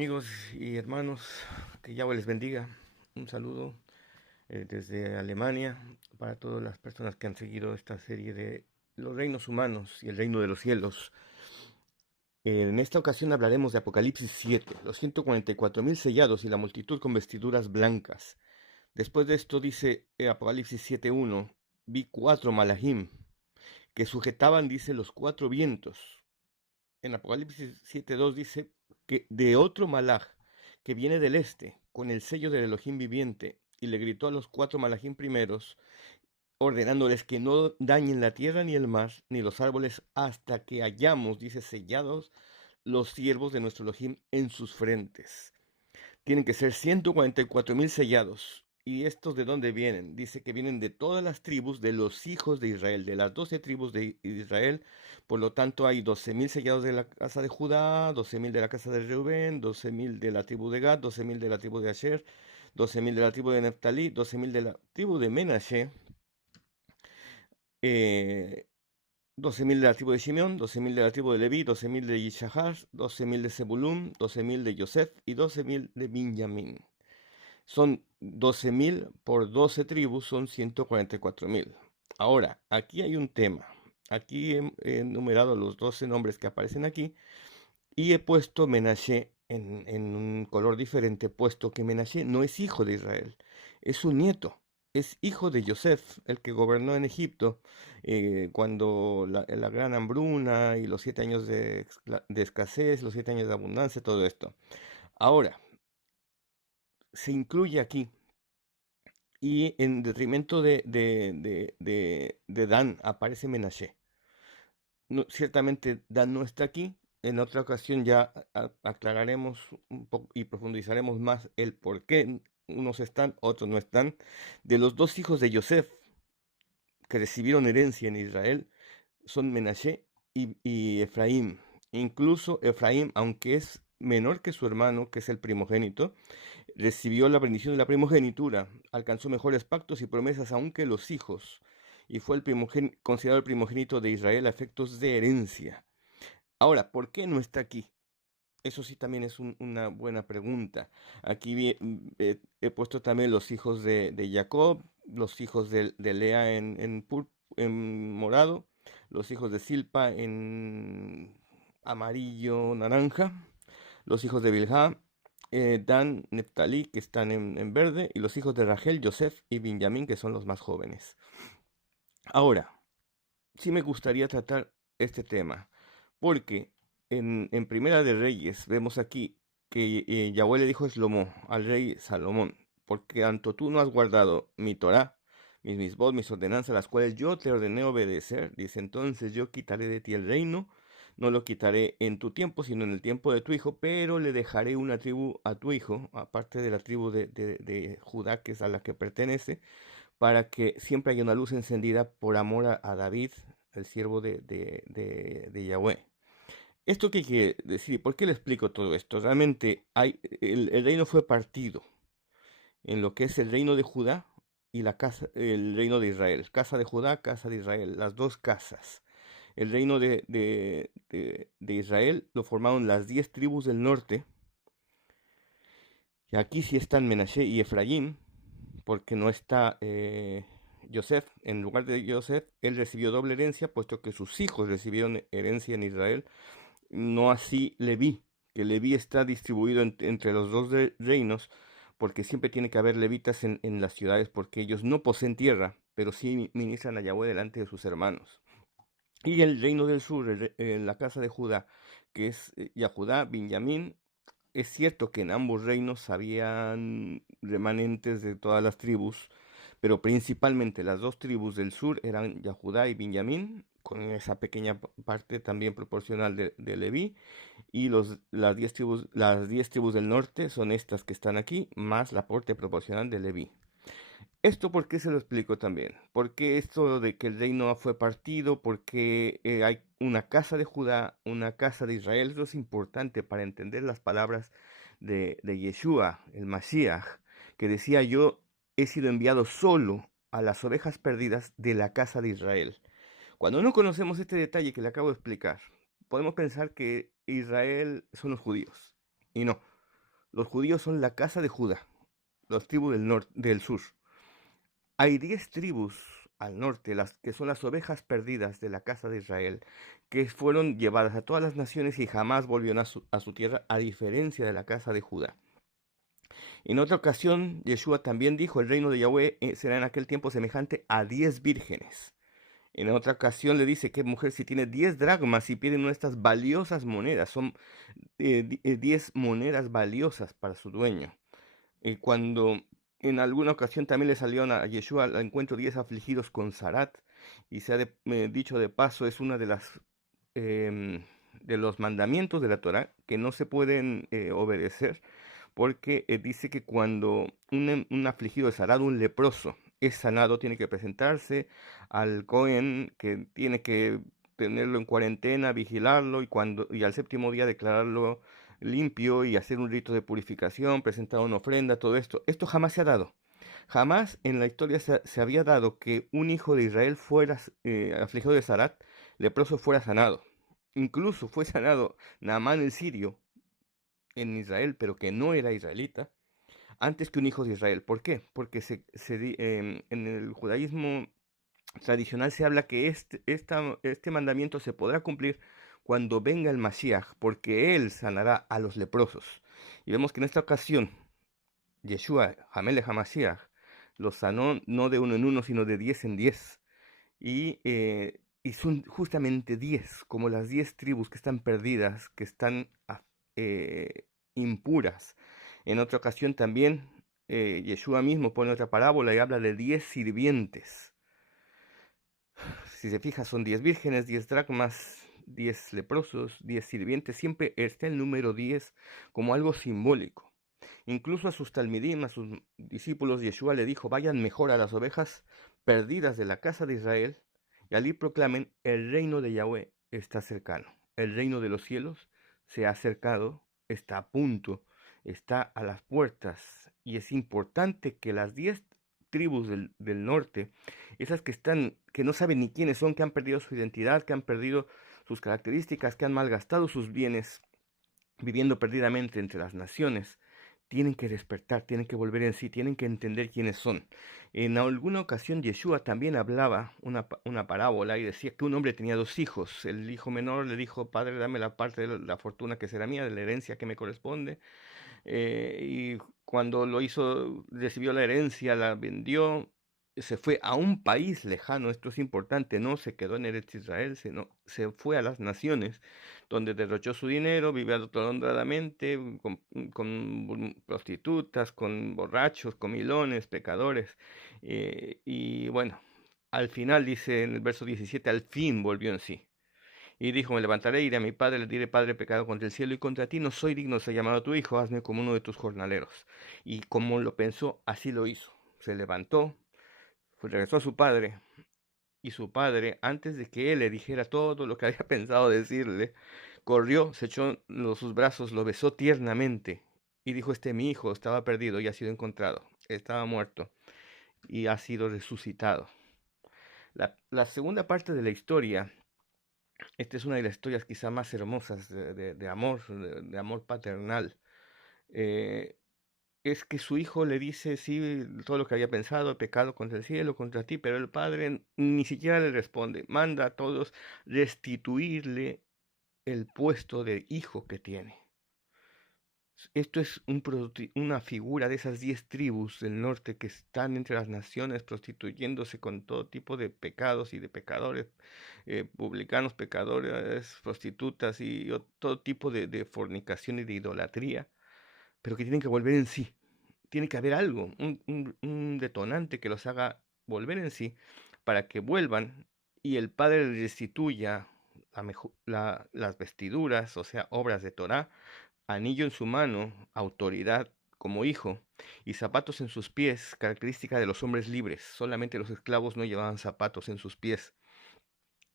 Amigos y hermanos, que Yahweh les bendiga. Un saludo desde Alemania para todas las personas que han seguido esta serie de los reinos humanos y el reino de los cielos. En esta ocasión hablaremos de Apocalipsis 7, los 144.000 sellados y la multitud con vestiduras blancas. Después de esto dice Apocalipsis 7.1, vi cuatro malahim que sujetaban, dice, los cuatro vientos. En Apocalipsis 7.2 dice que de otro malaj que viene del este, con el sello del Elohim viviente, y le gritó a los cuatro malajim primeros, ordenándoles que no dañen la tierra ni el mar, ni los árboles, hasta que hayamos, dice, sellados los siervos de nuestro Elohim en sus frentes. Tienen que ser 144.000 sellados. ¿Y estos de dónde vienen? Dice que vienen de todas las tribus de los hijos de Israel, de las 12 tribus de Israel. Por lo tanto, hay 12.000 sellados de la casa de Judá, 12.000 de la casa de Reubén, 12.000 de la tribu de Gad, 12.000 de la tribu de Asher, 12.000 de la tribu de Neftalí, 12.000 de la tribu de Menashe, eh, 12.000 de la tribu de Simeón, 12.000 de la tribu de Leví, 12.000 de Yishahar, 12.000 de Zebulún, 12.000 de Yosef y 12.000 de Benjamín. Son 12.000 por 12 tribus, son 144.000. Ahora, aquí hay un tema. Aquí he enumerado los 12 nombres que aparecen aquí y he puesto Menashe en un color diferente, puesto que Menashe no es hijo de Israel, es su nieto. Es hijo de Yosef, el que gobernó en Egipto cuando la gran hambruna y los 7 años de escasez, los 7 años de abundancia, todo esto. Ahora, se incluye aquí y en detrimento de Dan aparece Menashe. Ciertamente Dan no está aquí. En otra ocasión ya aclararemos un poco y profundizaremos más el por qué unos están, otros no están. De los dos hijos de Yosef que recibieron herencia en Israel son Menashe y Efraín. Incluso Efraín, aunque es menor que su hermano, que es el primogénito, recibió la bendición de la primogenitura, alcanzó mejores pactos y promesas aún que los hijos, y fue considerado el primogénito de Israel a efectos de herencia. Ahora, ¿por qué no está aquí? Eso sí también es una buena pregunta. Aquí he puesto también los hijos de Jacob, los hijos de Lea en morado, los hijos de Silpa en amarillo naranja, los hijos de Bilhá, Dan, Neftalí, que están en verde, y los hijos de Rachel, Yosef y Benjamín, que son los más jóvenes. Ahora, sí me gustaría tratar este tema, porque en Primera de Reyes vemos aquí que Yahweh le dijo a Shlomo, al rey Salomón, porque tanto tú no has guardado mi Torah, mis misbot, mis ordenanzas, las cuales yo te ordené obedecer, dice, entonces yo quitaré de ti el reino, no lo quitaré en tu tiempo, sino en el tiempo de tu hijo, pero le dejaré una tribu a tu hijo, aparte de la tribu de Judá, que es a la que pertenece, para que siempre haya una luz encendida por amor a David, el siervo de Yahweh. ¿Esto qué quiere decir? ¿Por qué le explico todo esto? Realmente el reino fue partido en lo que es el reino de Judá y el reino de Israel. Casa de Judá, casa de Israel, las dos casas. El reino de Israel lo formaron las 10 tribus del norte. Y aquí sí están Menashe y Efraín, porque no está Yosef. En lugar de Yosef, él recibió doble herencia, puesto que sus hijos recibieron herencia en Israel. No así Leví, que Leví está distribuido entre los dos reinos, porque siempre tiene que haber levitas en las ciudades, porque ellos no poseen tierra, pero sí ministran a Yahweh delante de sus hermanos. Y el reino del sur, la casa de Judá, que es Yahudá, Benjamín. Es cierto que en ambos reinos habían remanentes de todas las tribus, pero principalmente las dos tribus del sur eran Yahudá y Benjamín, con esa pequeña parte también proporcional de Leví, y las 10 tribus del norte son estas que están aquí, más la parte proporcional de Leví. ¿Esto por qué se lo explico también? Porque esto de que el reino fue partido, porque hay una casa de Judá, una casa de Israel, eso es importante para entender las palabras de Yeshua, el Mashiach, que decía: yo he sido enviado solo a las ovejas perdidas de la casa de Israel. Cuando no conocemos este detalle que le acabo de explicar, podemos pensar que Israel son los judíos. Y no. Los judíos son la casa de Judá, las tribus del norte, del sur. Hay 10 tribus al norte, las que son las ovejas perdidas de la casa de Israel, que fueron llevadas a todas las naciones y jamás volvieron a su tierra, a diferencia de la casa de Judá. En otra ocasión, Yeshua también dijo, el reino de Yahweh será en aquel tiempo semejante a 10 vírgenes. En otra ocasión le dice que mujer si tiene 10 dracmas y pide una de estas valiosas monedas, son 10 monedas valiosas para su dueño. Y cuando en alguna ocasión también le salieron a Yeshua al encuentro 10 afligidos con Sarat, y se ha dicho de paso, es una de las de los mandamientos de la Torah que no se pueden obedecer, porque dice que cuando un afligido es sanado, un leproso es sanado, tiene que presentarse al Cohen, que tiene que tenerlo en cuarentena, vigilarlo, y al séptimo día declararlo limpio y hacer un rito de purificación, presentar una ofrenda, todo esto. Esto jamás se ha dado. Jamás en la historia se había dado que un hijo de Israel fuera afligido de Sarat, leproso, fuera sanado. Incluso fue sanado Naamán el sirio en Israel, pero que no era israelita, antes que un hijo de Israel. ¿Por qué? Porque en el judaísmo tradicional se habla que este mandamiento se podrá cumplir cuando venga el Mashiach, porque él sanará a los leprosos. Y vemos que en esta ocasión, Yeshua, Hamelech HaMashiach, los sanó no de uno en uno, sino de 10 en 10. Y son justamente 10, como las 10 tribus que están perdidas, que están impuras. En otra ocasión también, Yeshua mismo pone otra parábola y habla de 10 sirvientes. Si se fija, son 10 vírgenes, 10 dracmas, 10 leprosos, 10 sirvientes. Siempre está el número 10 como algo simbólico. Incluso a sus talmidim, a sus discípulos, Yeshua le dijo, vayan mejor a las ovejas perdidas de la casa de Israel y allí proclamen, el reino de Yahweh está cercano. El reino de los cielos se ha acercado, está a punto, está a las puertas. Y es importante que las 10 tribus del norte, esas que no saben ni quiénes son, que han perdido su identidad, que han perdido sus características, que han malgastado sus bienes, viviendo perdidamente entre las naciones, tienen que despertar, tienen que volver en sí, tienen que entender quiénes son. En alguna ocasión Yeshua también hablaba una parábola y decía que un hombre tenía 2 hijos. El hijo menor le dijo, padre, dame la parte de la fortuna que será mía, de la herencia que me corresponde. Y cuando lo hizo, recibió la herencia, la vendió, se fue a un país lejano. Esto es importante, no se quedó en Eretz Israel, sino se fue a las naciones, donde derrochó su dinero, vivía atolondradamente, con prostitutas, con borrachos, comilones, pecadores. Y bueno, al final dice en el verso 17, al fin volvió en sí. Y dijo, me levantaré, iré a mi padre, le diré, Padre, pecado contra el cielo y contra ti, no soy digno de ser llamado tu hijo, hazme como uno de tus jornaleros. Y como lo pensó, así lo hizo. Se levantó, regresó a su padre, y su padre, antes de que él le dijera todo lo que había pensado decirle, corrió, se echó en sus brazos, lo besó tiernamente, y dijo, mi hijo estaba perdido y ha sido encontrado, estaba muerto y ha sido resucitado. La segunda parte de la historia, esta es una de las historias quizá más hermosas de amor paternal. Eh, es que su hijo le dice, sí, todo lo que había pensado, pecado contra el cielo, contra ti, pero el padre ni siquiera le responde. Manda a todos restituirle el puesto de hijo que tiene. Esto es una figura de esas 10 tribus del norte que están entre las naciones prostituyéndose con todo tipo de pecados y de pecadores, publicanos, pecadores, prostitutas y todo tipo de fornicación y de idolatría, pero que tienen que volver en sí. Tiene que haber algo, un detonante que los haga volver en sí para que vuelvan y el Padre les restituya las vestiduras, o sea, obras de Torah, anillo en su mano, autoridad como hijo, y zapatos en sus pies, característica de los hombres libres. Solamente los esclavos no llevaban zapatos en sus pies.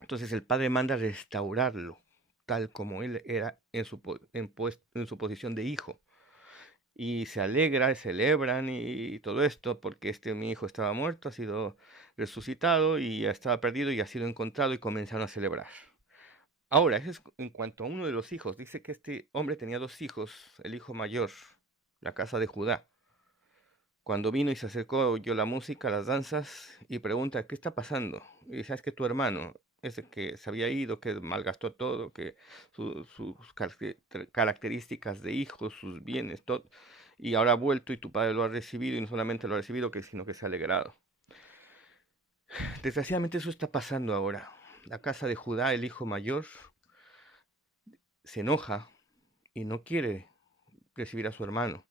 Entonces el padre manda restaurarlo, tal como él era en su posición de hijo. Y se alegra, celebran y todo esto, porque mi hijo estaba muerto, ha sido resucitado y ya estaba perdido y ha sido encontrado y comenzaron a celebrar. Ahora, eso es en cuanto a uno de los hijos. Dice que este hombre tenía 2 hijos. El hijo mayor la casa de Judá. Cuando vino y se acercó, oyó la música, las danzas, y pregunta, ¿qué está pasando? Y dice, "Ah, es que tu hermano, ese que se había ido, que malgastó todo, que sus características de hijo, sus bienes, todo, y ahora ha vuelto y tu padre lo ha recibido, y no solamente lo ha recibido, sino que se ha alegrado. Desgraciadamente eso está pasando ahora. La casa de Judá, el hijo mayor, se enoja y no quiere recibir a su hermano.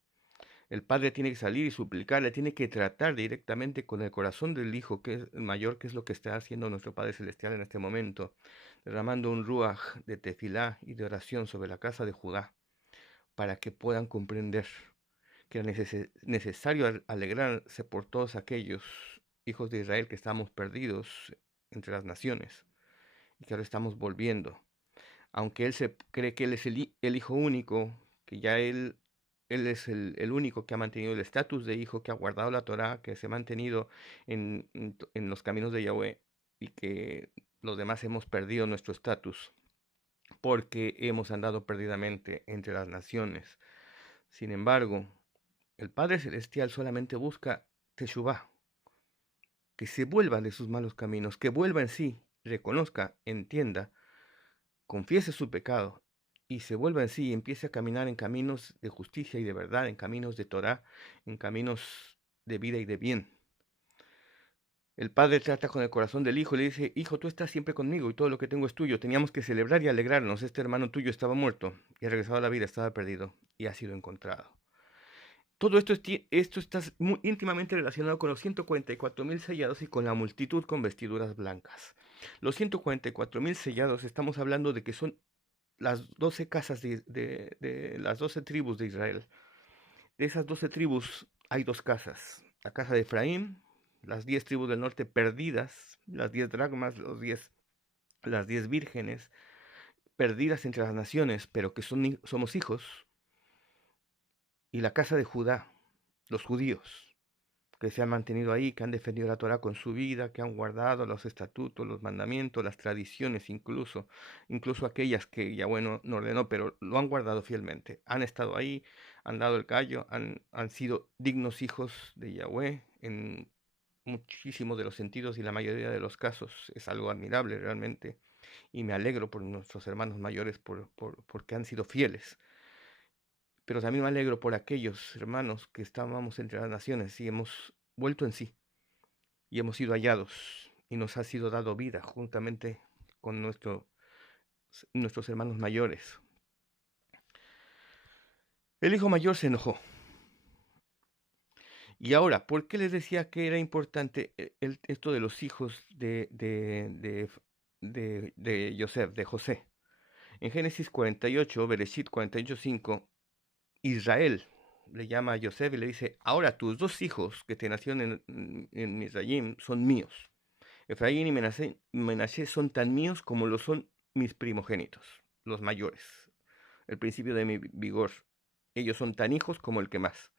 El padre tiene que salir y suplicarle, tiene que tratar directamente con el corazón del hijo, que es el mayor, que es lo que está haciendo nuestro Padre Celestial en este momento, derramando un ruaj de tefilá y de oración sobre la casa de Judá, para que puedan comprender que era necesario alegrarse por todos aquellos hijos de Israel que estamos perdidos entre las naciones y que ahora estamos volviendo. Aunque él se cree que él es el hijo único, que ya él es el único que ha mantenido el estatus de hijo, que ha guardado la Torá, que se ha mantenido en los caminos de Yahweh, y que los demás hemos perdido nuestro estatus porque hemos andado perdidamente entre las naciones. Sin embargo, el Padre Celestial solamente busca Teshuvah, que se vuelva de sus malos caminos, que vuelva en sí, reconozca, entienda, confiese su pecado y se vuelva en sí y empiece a caminar en caminos de justicia y de verdad, en caminos de Torah, en caminos de vida y de bien. El padre trata con el corazón del hijo y le dice, hijo, tú estás siempre conmigo y todo lo que tengo es tuyo. Teníamos que celebrar y alegrarnos. Este hermano tuyo estaba muerto y ha regresado a la vida, estaba perdido y ha sido encontrado. Todo esto está muy íntimamente relacionado con los 144,000 sellados y con la multitud con vestiduras blancas. Los 144,000 sellados, estamos hablando de que son las 12 casas de las 12 tribus de Israel. De esas 12 tribus hay dos casas. La casa de Efraín, las 10 tribus del norte perdidas, las 10 dracmas, las 10 vírgenes, perdidas entre las naciones, pero que somos hijos. Y la casa de Judá, los judíos, que se han mantenido ahí, que han defendido la Torah con su vida, que han guardado los estatutos, los mandamientos, las tradiciones, incluso aquellas que Yahweh no ordenó, pero lo han guardado fielmente. Han estado ahí, han dado el callo, han sido dignos hijos de Yahweh en muchísimos de los sentidos y la mayoría de los casos. Es algo admirable realmente. Y me alegro por nuestros hermanos mayores porque han sido fieles. Pero también me alegro por aquellos hermanos que estábamos entre las naciones y hemos vuelto en sí y hemos sido hallados y nos ha sido dado vida juntamente con nuestros hermanos mayores. El hijo mayor se enojó. Y ahora, ¿por qué les decía que era importante esto de los hijos de Joseph, de José? En Génesis 48, Bereshit 48:5, Israel le llama a Joseph y le dice, ahora tus dos hijos que te nacieron en Misraim son míos. Efraín y Menashe son tan míos como lo son mis primogénitos, los mayores, el principio de mi vigor. Ellos son tan hijos como el que más.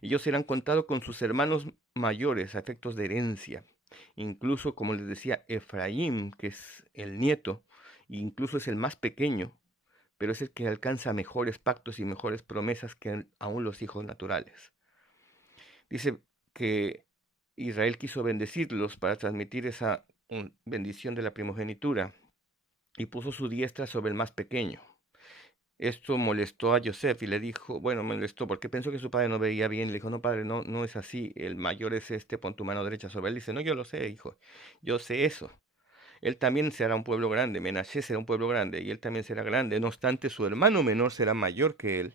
Ellos serán contados con sus hermanos mayores a efectos de herencia. Incluso, como les decía, Efraín, que es el nieto, incluso es el más pequeño, pero es el que alcanza mejores pactos y mejores promesas que aún los hijos naturales. Dice que Israel quiso bendecirlos para transmitir esa bendición de la primogenitura y puso su diestra sobre el más pequeño. Esto molestó a Joseph y le dijo, bueno, molestó porque pensó que su padre no veía bien. Le dijo, no, padre, no es así. El mayor es este, pon tu mano derecha sobre él. Dice, no, yo lo sé, hijo, yo sé eso. Él también será un pueblo grande, Menashe será un pueblo grande y él también será grande. No obstante, su hermano menor será mayor que él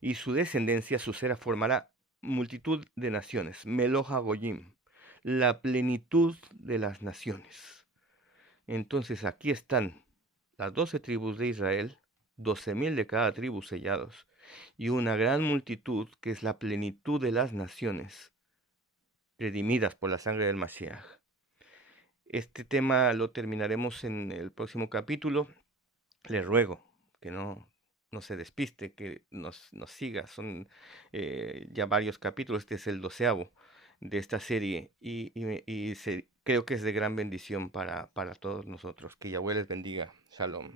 y su descendencia, su cera, formará multitud de naciones. Meloja Goyim, la plenitud de las naciones. Entonces aquí están las 12 tribus de Israel, 12,000 de cada tribu sellados, y una gran multitud que es la plenitud de las naciones, redimidas por la sangre del Mashiach. Este tema lo terminaremos en el próximo capítulo. Le ruego que no se despiste, que nos siga. Son ya varios capítulos, este es el 12º de esta serie y creo que es de gran bendición para todos nosotros. Que Yahweh les bendiga. Shalom.